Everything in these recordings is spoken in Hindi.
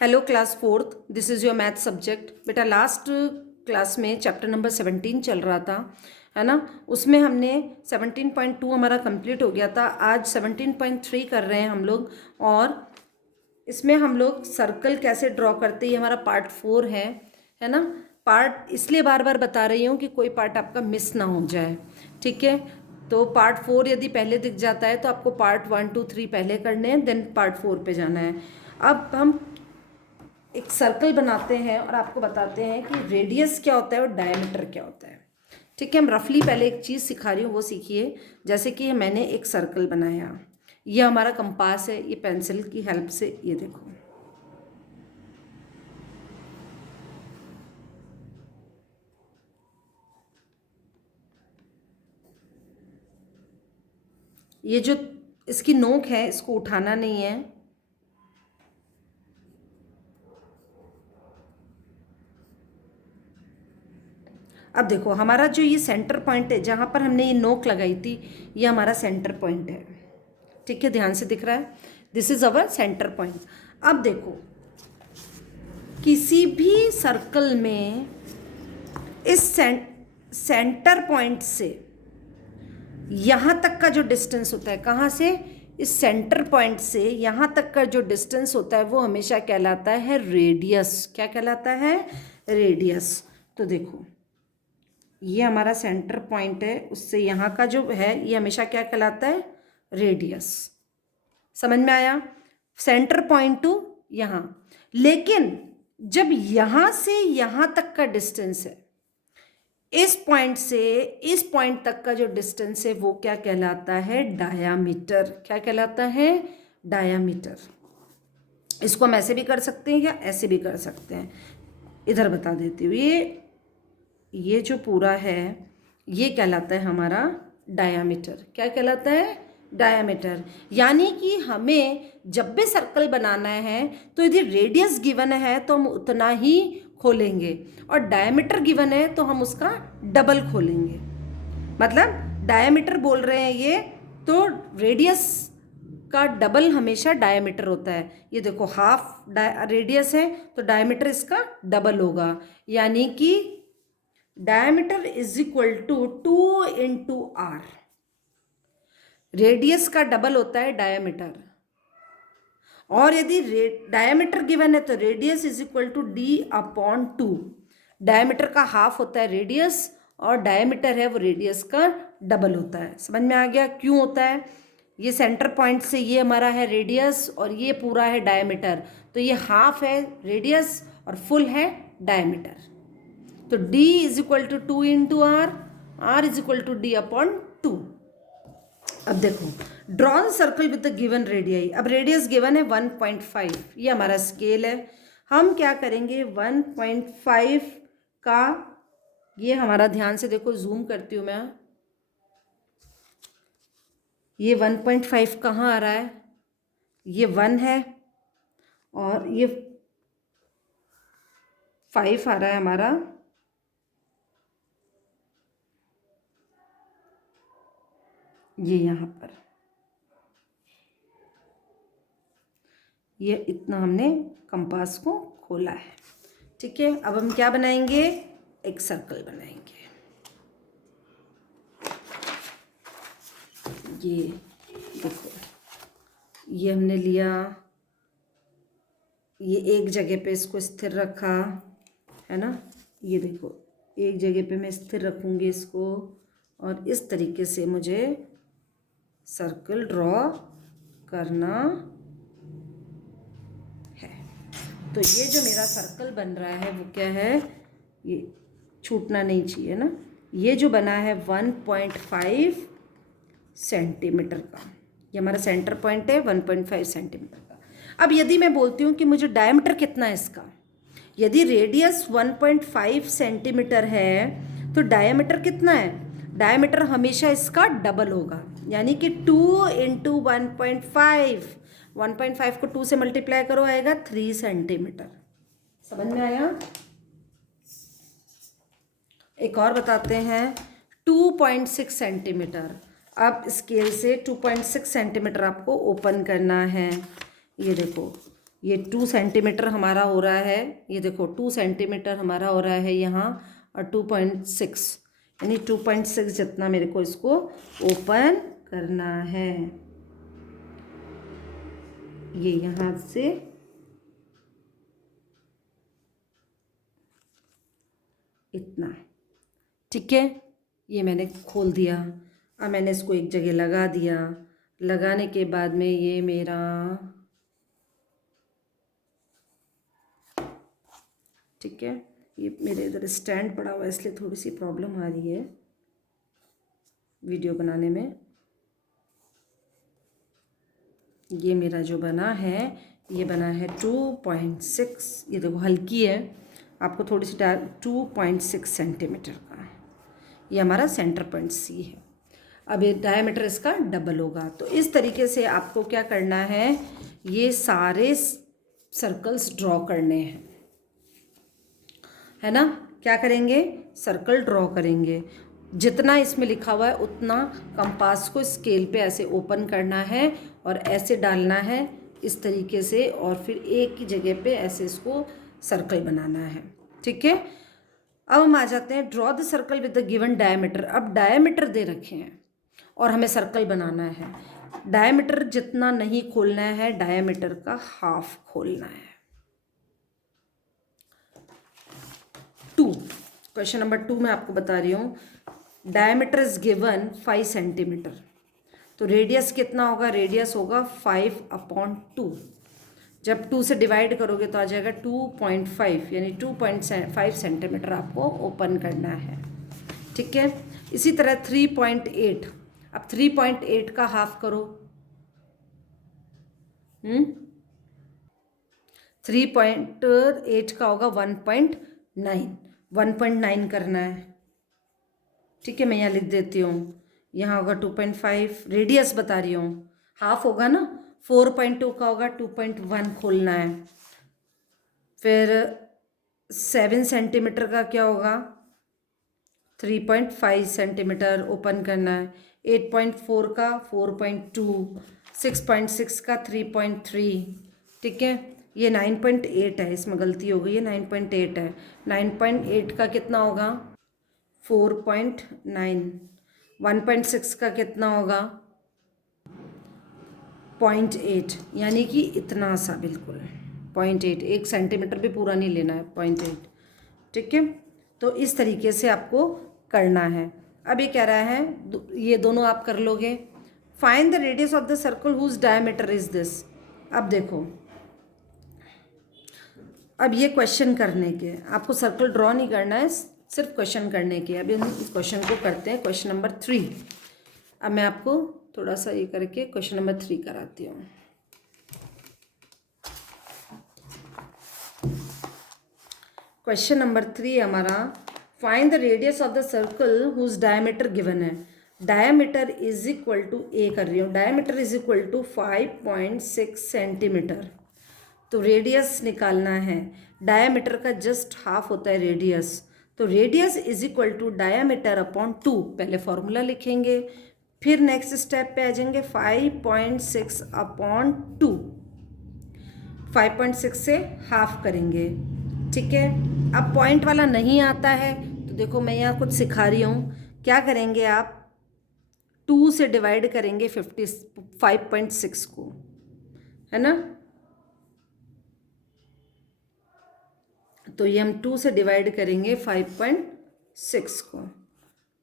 Hello class fourth, this is your math subject. बेटा लास्ट क्लास में चैप्टर नंबर 17 चल रहा था, है ना। उसमें हमने 17.2 हमारा कंप्लीट हो गया था। आज 17.3 कर रहे हैं हम लोग, और इसमें हम लोग सर्कल कैसे ड्रॉ करते हैं, ये हमारा पार्ट 4 है ना। पार्ट इसलिए बार बार बता रही हूँ कि कोई पार्ट आपका मिस ना हो जाए, ठीक है। तो पार्ट 4 यदि पहले दिख जाता है तो आपको पार्ट 1, 2, 3 पहले करने हैं, देन पार्ट 4 पे जाना है। अब हम एक सर्कल बनाते हैं और आपको बताते हैं कि रेडियस क्या होता है और डायमीटर क्या होता है, ठीक है। हम रफली पहले एक चीज़ सिखा रही हूँ, वो सीखिए। जैसे कि मैंने एक सर्कल बनाया, ये हमारा कंपास है, ये पेंसिल की हेल्प से, ये देखो, ये जो इसकी नोक है इसको उठाना नहीं है। अब देखो हमारा जो ये सेंटर पॉइंट है, जहाँ पर हमने ये नोक लगाई थी, ये हमारा सेंटर पॉइंट है, ठीक है। ध्यान से दिख रहा है, this is our centre point. अब देखो किसी भी सर्कल में इस सेंटर पॉइंट से यहाँ तक का जो डिस्टेंस होता है, कहाँ से, इस सेंटर पॉइंट से यहाँ तक का जो डिस्टेंस होता है वो हमेशा कहलाता है रेडियस। क्या कहलाता है? रेडियस। तो देखो ये हमारा सेंटर पॉइंट है, उससे यहाँ का जो है ये हमेशा क्या कहलाता है? रेडियस। समझ में आया? सेंटर पॉइंट टू यहाँ। लेकिन जब यहाँ से यहाँ तक का डिस्टेंस है, इस पॉइंट से इस पॉइंट तक का जो डिस्टेंस है वो क्या कहलाता है? डायामीटर। क्या कहलाता है? डायामीटर। इसको हम ऐसे भी कर सकते हैं या ऐसे भी कर सकते हैं। इधर बता देती हूँ, ये जो पूरा है ये कहलाता है हमारा डायामीटर। क्या कहलाता है? डायामीटर। यानी कि हमें जब भी सर्कल बनाना है तो यदि रेडियस गिवन है तो हम उतना ही खोलेंगे, और डायमीटर गिवन है तो हम उसका डबल खोलेंगे। मतलब डायमीटर बोल रहे हैं ये, तो रेडियस का डबल हमेशा डायमीटर होता है। ये देखो हाफ रेडियस है तो डायमीटर इसका डबल होगा, यानी कि diameter is equal to 2 into R. Radius का डबल होता है डायमीटर, और यदि डायमीटर गिवन है तो radius is equal to D upon 2। Diameter का हाफ होता है रेडियस, और डायमीटर है वो रेडियस का डबल होता है। समझ में आ गया क्यों होता है? ये सेंटर पॉइंट से ये हमारा है रेडियस और ये पूरा है डायमीटर, तो ये हाफ है रेडियस और फुल है डायमीटर। तो d is equal to 2 into R is equal to D upon 2। अब देखो draw the circle with the given radius. अब रेडियस गिवन है 1.5, ये हमारा स्केल है। हम क्या करेंगे, 1.5 का, ये हमारा, ध्यान से देखो, जूम करती हूँ मैं, ये 1.5 कहाँ आ रहा है? ये 1 है और ये 5 आ रहा है हमारा, ये यहाँ पर, ये इतना हमने कंपास को खोला है, ठीक है। अब हम क्या बनाएंगे? एक सर्कल बनाएंगे। ये देखो, ये हमने लिया, ये एक जगह पे इसको स्थिर रखा, है ना। ये देखो एक जगह पे मैं स्थिर रखूँगी इसको, और इस तरीके से मुझे सर्कल ड्रॉ करना है। तो ये जो मेरा सर्कल बन रहा है वो क्या है? ये छूटना नहीं चाहिए ना। ये जो बना है 1.5 सेंटीमीटर का, ये हमारा सेंटर पॉइंट है 1.5 सेंटीमीटर का। अब यदि मैं बोलती हूँ कि मुझे डायमीटर कितना है इसका, यदि रेडियस 1.5 सेंटीमीटर है तो डायमीटर कितना है? डायमीटर हमेशा इसका डबल होगा, यानी कि 2 इंटू 1.5। 1.5 को 2 से मल्टीप्लाई करो, आएगा 3 सेंटीमीटर। समझ में आया? एक और बताते हैं, 2.6 सेंटीमीटर। अब स्केल से 2.6 सेंटीमीटर आपको ओपन करना है। ये देखो ये 2 सेंटीमीटर हमारा हो रहा है, ये देखो 2 सेंटीमीटर हमारा हो रहा है यहाँ, और 2.6 यानी 2.6 जितना मेरे को इसको ओपन करना है। ये यहाँ से इतना, ठीक है। ये मैंने खोल दिया। अब मैंने इसको एक जगह लगा दिया। लगाने के बाद में ये मेरा ठीक है, ये मेरे इधर स्टैंड पड़ा हुआ है इसलिए थोड़ी सी प्रॉब्लम आ रही है वीडियो बनाने में। ये मेरा जो बना है ये बना है 2.6, ये देखो हल्की है, आपको थोड़ी सी 2.6 सेंटीमीटर का। ये हमारा सेंटर पॉइंट सी है। अब ये डायमीटर इसका डबल होगा। तो इस तरीके से आपको क्या करना है, ये सारे सर्कल्स ड्रॉ करने हैं, है ना। क्या करेंगे, सर्कल ड्रॉ करेंगे। जितना इसमें लिखा हुआ है उतना कंपास को स्केल पे ऐसे ओपन करना है और ऐसे डालना है इस तरीके से, और फिर एक ही जगह पे ऐसे इसको सर्कल बनाना है, ठीक है। अब हम आ जाते हैं draw the circle with the given diameter. अब डायमीटर दे रखे हैं और हमें सर्कल बनाना है। डायमीटर जितना नहीं खोलना है, डायमीटर का हाफ खोलना है। 2, क्वेश्चन नंबर 2 में आपको बता रही हूँ, डायमीटर इज गिवन 5 सेंटीमीटर। तो रेडियस कितना होगा, रेडियस होगा 5/2। जब 2 से डिवाइड करोगे तो आ जाएगा 2.5, यानी 2.5 सेंटीमीटर आपको ओपन करना है, ठीक है। इसी तरह 3.8, अब 3.8 का हाफ करो। 3.8 का होगा 1.9, 1.9 करना है, ठीक है। मैं यहाँ लिख देती हूँ, यहाँ होगा 2.5, रेडियस बता रही हूँ, हाफ होगा ना। 4.2 का होगा 2.1 खोलना है। फिर 7 सेंटीमीटर का क्या होगा, 3.5 सेंटीमीटर ओपन करना है। 8.4 का 4.2, 6.6 का 3.3, ठीक है। ये 9.8 है, इसमें गलती हो गई, ये 9.8 है। 9.8 का कितना होगा, 4.9। 1.6 का कितना होगा, 0.8, यानी कि इतना सा बिल्कुल 0.8, 1 सेंटीमीटर भी पूरा नहीं लेना है, 0.8, ठीक है। तो इस तरीके से आपको करना है। अब ये कह रहा है, ये दोनों आप कर लोगे। Find the radius of the circle whose diameter is this. अब देखो, अब ये क्वेश्चन करने के, आपको सर्कल ड्रॉ नहीं करना है, सिर्फ क्वेश्चन करने के। अभी हम इस क्वेश्चन को करते हैं, क्वेश्चन नंबर 3। अब मैं आपको थोड़ा सा ये करके क्वेश्चन नंबर 3 कराती हूँ। क्वेश्चन नंबर 3 हमारा, find the radius of the circle whose diameter given है। डायमीटर इज इक्वल टू, ए कर रही हूँ, diameter is equal to 5.6 centimetre. तो रेडियस निकालना है, डायमीटर का जस्ट हाफ होता है रेडियस। तो radius is equal to diameter upon 2, पहले फॉर्मूला लिखेंगे, फिर नेक्स्ट स्टेप पे आ जाएंगे 5.6/2, 5.6 से हाफ करेंगे, ठीक है। अब पॉइंट वाला नहीं आता है तो देखो मैं यहाँ कुछ सिखा रही हूँ, क्या करेंगे आप, 2 से डिवाइड करेंगे 5.6 को, है ना। तो ये हम 2 से डिवाइड करेंगे 5.6 को।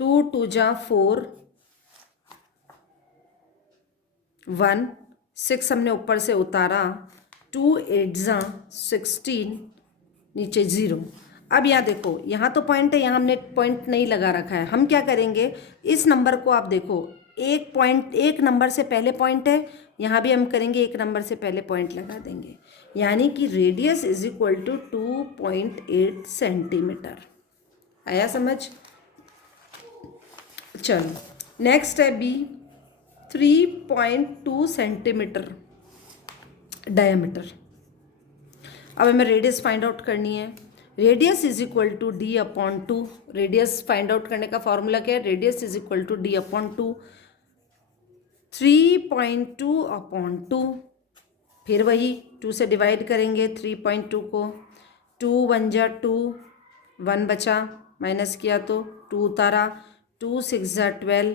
2 2 जा 4, 1, 6 हमने ऊपर से उतारा, 2 8 जा 16, नीचे 0। अब यहाँ देखो, यहाँ तो पॉइंट है, यहाँ हमने पॉइंट नहीं लगा रखा है। हम क्या करेंगे, इस नंबर को आप देखो, एक पॉइंट, एक नंबर से पहले पॉइंट है, यहाँ भी हम करेंगे, एक नंबर से पहले पॉइंट लगा देंगे, यानी कि radius is equal to 2.8 centimetre. आया समझ। चलो नेक्स्ट है बी, 3.2 सेंटीमीटर डायमीटर। अब हमें रेडियस फाइंड आउट करनी है। Radius is equal to d/2। Radius find out करने का फॉर्मूला क्या है, radius is equal to d/2। 3.2/2, फिर वही 2 से डिवाइड करेंगे 3.2 को, 2 1 जा 2, 1 बचा, माइनस किया तो 2 उतारा, 2 6 जा 12।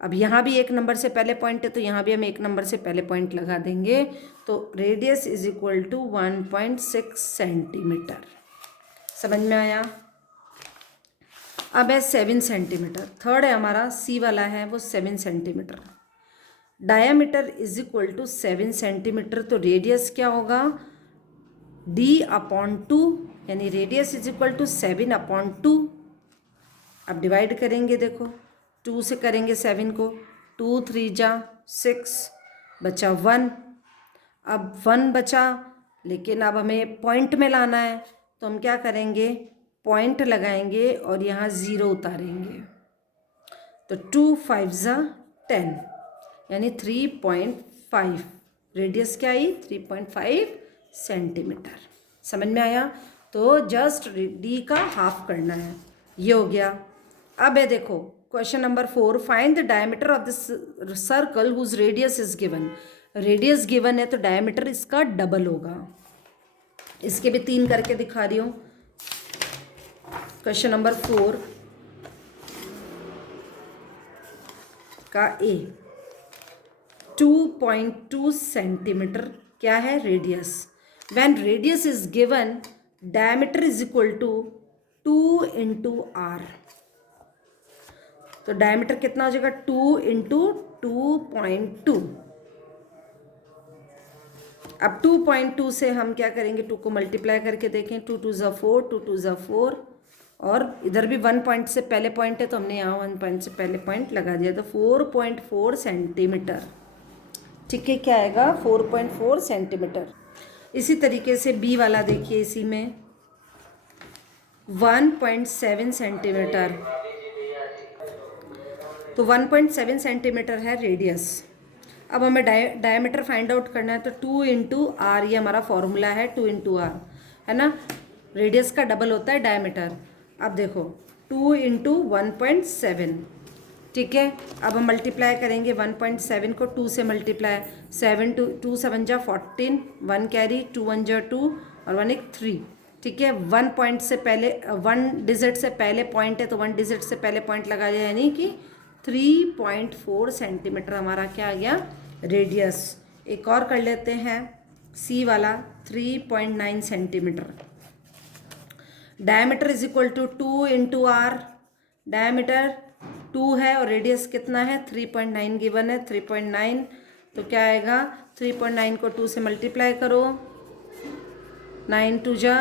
अब यहाँ भी एक नंबर से पहले पॉइंट है तो यहाँ भी हम एक नंबर से पहले पॉइंट लगा देंगे, तो radius is equal to 1.6 centimetre. समझ में आया? अब है 7 सेंटीमीटर, थर्ड है हमारा, सी वाला है वो 7 centimetre. Diameter is equal to 7 centimetre, तो रेडियस क्या होगा, d/2, यानी रेडियस इज इक्वल टू 7/2। अब डिवाइड करेंगे, देखो 2 से करेंगे 7 को, 2 3 जा 6, बचा 1। अब 1 बचा, लेकिन अब हमें पॉइंट में लाना है, तो हम क्या करेंगे, पॉइंट लगाएंगे और यहाँ 0 उतारेंगे, तो 2 5 जा 10, यानी 3.5। रेडियस क्या आई, 3.5 सेंटीमीटर। समझ में आया? तो जस्ट डी का हाफ करना है, ये हो गया। अब है देखो question number 4, find the diameter of this circle whose radius is given. Radius given है तो डायमीटर इसका डबल होगा। इसके भी 3 करके दिखा रही हूँ। क्वेश्चन नंबर 4 का ए, 2.2 सेंटीमीटर क्या है, radius. When radius is given, diameter is equal to 2 × r। तो डायमीटर कितना हो जाएगा, 2 × 2.2। अब 2.2 से हम क्या करेंगे, 2 को मल्टीप्लाई करके देखें, 2 2 जा 4, 2 2 जा 4, और इधर भी 1 पॉइंट से पहले पॉइंट है तो हमने यहाँ 1 पॉइंट से पहले पॉइंट लगा दिया, तो 4.4 सेंटीमीटर। ठीक है, क्या आएगा, 4.4 सेंटीमीटर। इसी तरीके से बी वाला देखिए, इसी में 1.7 सेंटीमीटर, तो 1.7 सेंटीमीटर है रेडियस। अब हमें डायमीटर फाइंड आउट करना है, तो 2 × r, ये हमारा फॉर्मूला है, 2 × r है ना, रेडियस का डबल होता है डायमीटर। अब देखो 2 × 1.7, ठीक है। अब हम मल्टीप्लाई करेंगे 1.7 को 2 से मल्टीप्लाई, 7 2 7 जा 14, 1 कैरी, 2 1 जा 2 और 1 1 3, ठीक है। 1 पॉइंट से पहले 1 डिजिट से पहले पॉइंट है तो 1 डिजिट से पहले पॉइंट लगा दिया, यानी कि 3.4 सेंटीमीटर हमारा क्या आ गया, रेडियस। एक और कर लेते हैं, सी वाला 3.9 centimetre. Diameter is equal to 2 × r, diameter 2 है और रेडियस कितना है, 3.9 गिवन है, 3.9, तो क्या आएगा, 3.9 को 2 से मल्टीप्लाई करो, 9 2 जा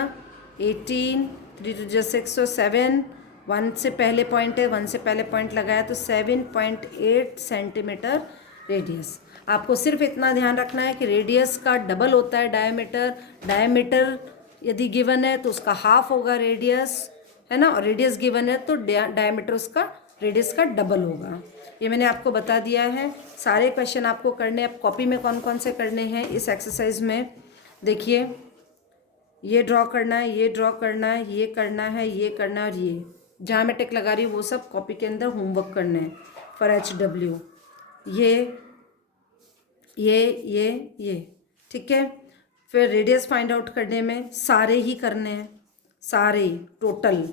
18, 3 2 जा 6 और 7, 1 से पहले पॉइंट है, 1 से पहले पॉइंट लगाया, तो 7.8 सेंटीमीटर रेडियस। आपको सिर्फ इतना ध्यान रखना है कि रेडियस का डबल होता है डायमीटर। डायमीटर यदि गिवन है तो उसका हाफ होगा रेडियस, है ना, और रेडियस गिवन है तो डायमीटर उसका रेडियस का डबल होगा। ये मैंने आपको बता दिया है। सारे क्वेश्चन आपको करने, अब कॉपी में कौन कौन से करने हैं इस एक्सरसाइज में, देखिए, ये ड्रॉ करना है, ये ड्रॉ करना है, ये करना है, ये करना है, और ये जहाँ मैं टिक लगा रही हूँ वो सब कॉपी के अंदर होमवर्क करने हैं फॉर HW। ये ठीक है। फिर रेडियस फाइंड आउट करने में सारे ही करने हैं, सारे टोटल,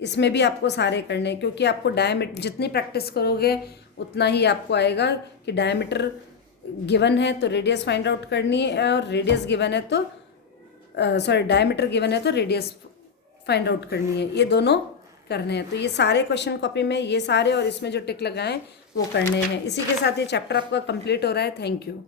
इसमें भी आपको सारे करने हैं, क्योंकि आपको डायमीटर जितनी प्रैक्टिस करोगे उतना ही आपको आएगा कि डायमीटर गिवन है तो रेडियस फाइंड आउट करनी है, और रेडियस गिवन है तो डायमीटर गिवन है तो रेडियस फाइंड आउट करनी है, ये दोनों करने हैं। तो ये सारे क्वेश्चन कॉपी में, ये सारे और इसमें जो टिक लगाएं वो करने हैं। इसी के साथ ये चैप्टर आपका कंप्लीट हो रहा है। Thank you.